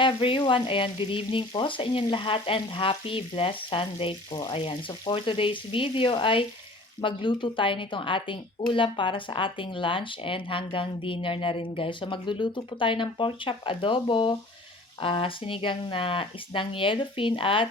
everyone. Ayan, good evening po sa inyong lahat and happy blessed Sunday po. Ayan, so for today's video ay magluto tayo nitong ating ulam para sa ating lunch and hanggang dinner na rin guys. So magluluto po tayo ng pork chop adobo, sinigang na isdang yellowfin at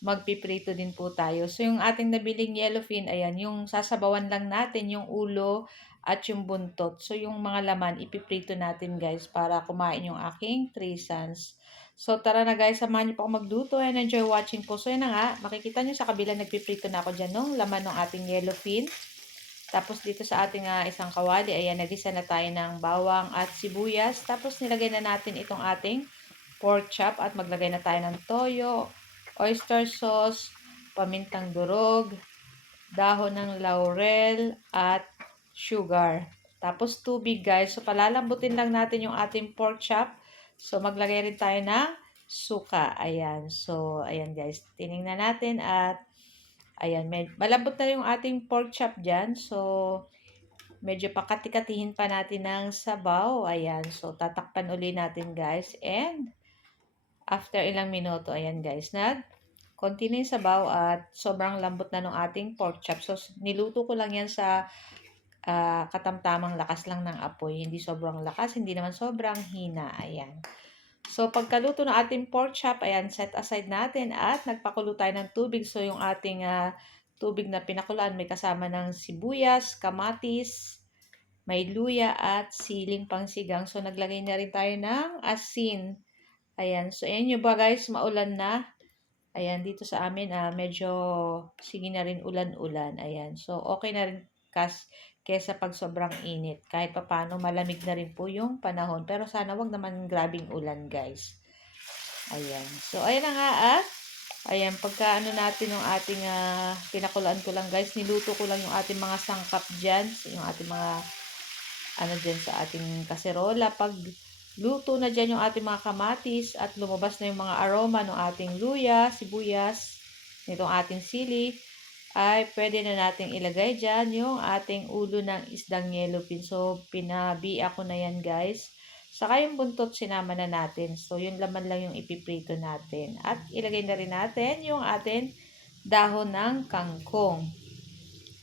magpiprito din po tayo. So yung ating nabiling yellowfin, ayan, yung sasabawan lang natin yung ulo at yung buntot. So yung mga laman, ipiprito natin guys para kumain yung aking 3 sons. So tara na guys, samahan niyo po ako magluto and enjoy watching po. So yun na nga, makikita niyo sa kabila nagpiprito na ako dyan nung laman ng ating yellowfin. Tapos dito sa ating isang kawali, ayan, nagisa na tayo ng bawang at sibuyas. Tapos nilagay na natin itong ating pork chop at maglagay na tayo ng toyo, oyster sauce, pamintang durog, dahon ng laurel, at sugar. Tapos tubig guys. So palalambutin lang natin yung ating pork chop. So maglagay rin tayo ng suka. Ayan. So ayan guys. Tiningnan natin at ayan. Malambot na yung ating pork chop dyan. So medyo pakati-katihin pa natin ng sabaw. Ayan. So tatakpan uli natin guys. And after ilang minuto, ayan guys, konti na yung sabaw at sobrang lambot na ng ating pork chop. So, niluto ko lang yan sa katamtamang lakas lang ng apoy. Hindi sobrang lakas, hindi naman sobrang hina. Ayan. So, pagkaluto ng ating pork chop, ayan, set aside natin at nagpakulo tayo ng tubig. So, yung ating tubig na pinakulaan may kasama ng sibuyas, kamatis, may luya at siling pangsigang. So, naglagay na rin tayo ng asin. Ayan. So, ayan nyo ba guys, maulan na. Ayan, dito sa amin, medyo sige na rin ulan-ulan. Ayan. So, okay na rin kesa pag sobrang init. Kahit papano, malamig na rin po yung panahon. Pero sana wag naman grabing ulan guys. Ayan. So, ayan na nga at ayan, pagka ano natin yung ating pinakulaan ko lang guys, niluto ko lang yung ating mga sangkap dyan. Yung ating mga ano dyan sa ating kaserola. Pag luto na dyan yung ating mga kamatis at lumabas na yung mga aroma ng ating luya, sibuyas, nitong ating sili, ay pwede na nating ilagay dyan yung ating ulo ng isdang yellowfin. So, pinabiya ko na yan guys. Saka yung buntot sinama na natin. So, yung laman lang yung ipiprito natin. At ilagay na rin natin yung ating dahon ng kangkong.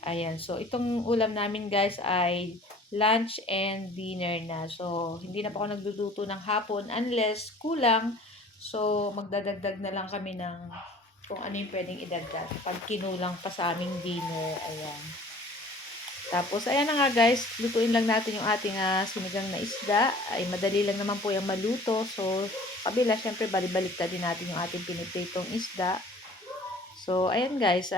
Ayan. So, itong ulam namin guys ay lunch and dinner na. So, hindi na pa ako nagluluto ng hapon unless kulang. So, magdadagdag na lang kami ng kung ano yung pwedeng idagdag. Pag kinulang pa sa aming dinner. Ayan. Tapos, ayan na nga guys. Lutuin lang natin yung ating sinigang na isda. Ay, madali lang naman po yung maluto. So, kabila, syempre, balik-baliktad din natin yung ating pinipritong isda. So, ayan guys.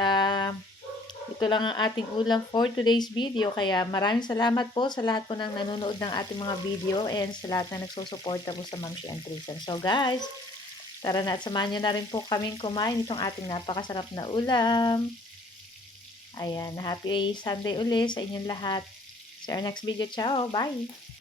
Ito lang ang ating ulam for today's video. Kaya maraming salamat po sa lahat po ng nanonood ng ating mga video and sa lahat na nagsusuporta po sa Mamshi and Trisan. So guys, tara na at samahan nyo na rin po kaming kumain itong ating napakasarap na ulam. Ayan, happy Sunday ulit sa inyong lahat. See our next video. Ciao! Bye!